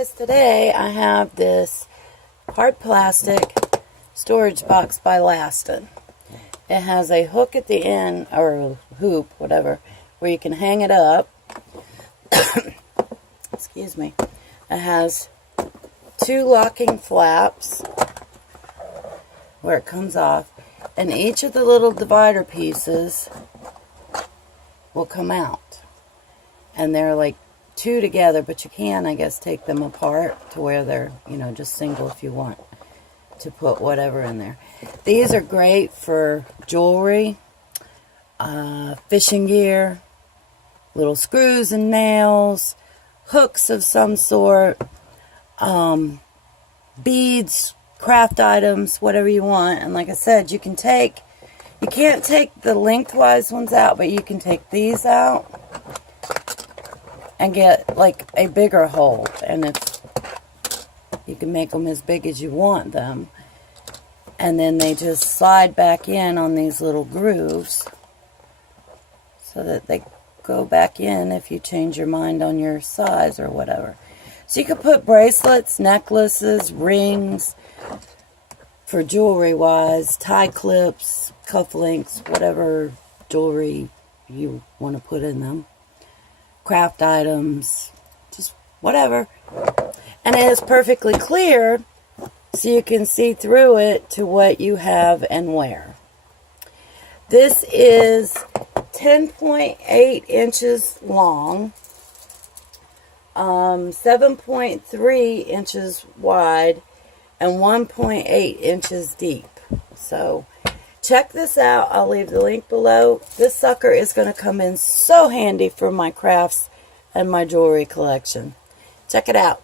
guys, today I have this hard plastic storage box by Laston. It has a hook at the end, or hoop, whatever, where you can hang it up. Excuse me. It has two locking flaps where it comes off, and each of the little divider pieces will come out. And they're like two together, but you can, I guess, take them apart to where they're, just single if you want to put whatever in there. These are great for jewelry, fishing gear, little screws and nails, hooks of some sort, beads, craft items, whatever you want. And like I said, you can't take the lengthwise ones out, but you can take these out and get like a bigger hole, and you can make them as big as you want them, and then they just slide back in on these little grooves so that they go back in if you change your mind on your size or whatever. So you could put bracelets, necklaces, rings for jewelry wise, tie clips, cufflinks, whatever jewelry you want to put in them, craft items, just whatever. And it is perfectly clear, so you can see through it to what you have and where. This is 10.8 inches long, 7.3 inches wide, and 1.8 inches deep. So check this out. I'll leave the link below. This sucker is going to come in so handy for my crafts and my jewelry collection. Check it out.